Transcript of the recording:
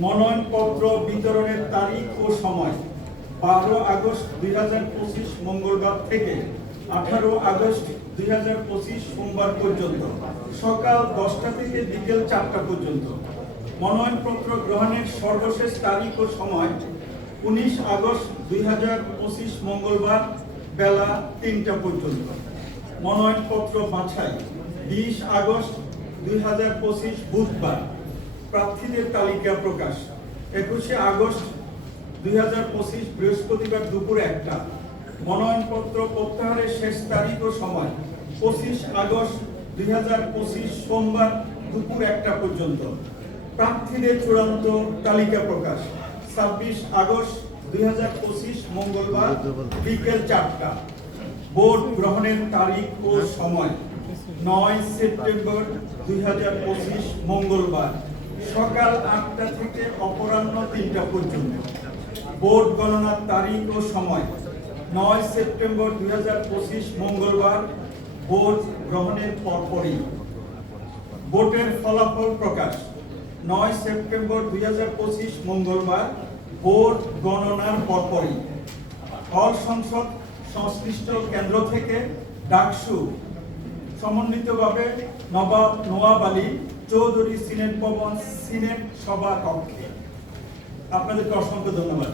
মনোনয়নপত্র বিতরণের তারিখ ও সময় বারো আগস্ট দুই হাজার পঁচিশ মঙ্গলবার থেকে আঠারো আগস্ট দুই হাজার পঁচিশ সোমবার পর্যন্ত, সকাল দশটা থেকে বিকেল চারটা পর্যন্ত। মনোনয়নপত্র গ্রহণের সর্বশেষ তারিখ ও সময় উনিশ আগস্ট দুই হাজার পঁচিশ মঙ্গলবার বেলা তিনটা পর্যন্ত। মনোনয়নপত্র বাছাই, বিশ আগস্ট দুই হাজার পঁচিশ বুধবার। প্রার্থীদের তালিকা প্রকাশ, একুশে আগস্ট দুই হাজার পঁচিশ বৃহস্পতিবার দুপুর একটা। মনোনয়নপত্র প্রত্যাহারের শেষ তারিখ ও সময়, পঁচিশ আগস্ট দুই হাজার পঁচিশ সোমবার দুপুর একটা পর্যন্ত। প্রার্থীদের চূড়ান্ত তালিকা প্রকাশ ছাব্বিশ আগস্ট দুই হাজার পঁচিশ মঙ্গলবার বিকেল চারটা। ভোট গ্রহণের তারিখ ও সময় নয় সেপ্টেম্বর দুই হাজার পঁচিশ মঙ্গলবার সকাল আটটা থেকে অপরাহ্ন তিনটা পর্যন্ত। ভোট গণনার তারিখ ও সময় নয় সেপ্টেম্বর দুই হাজার পঁচিশ মঙ্গলবার ভোট গ্রহণের পরপরই। ভোটের ফলাফল প্রকাশ। নয় সেপ্টেম্বর দুই হাজার পঁচিশ মঙ্গলবার ভোট গণনার পরপরই হল সংসদ সংশ্লিষ্ট কেন্দ্র থেকে ডাকসু, সমন্বিতভাবে নবাব নোয়াব আলী চৌধুরী সিনেট ভবন সিনেট সভা কক্ষে আপনাদেরকে অসংখ্য ধন্যবাদ।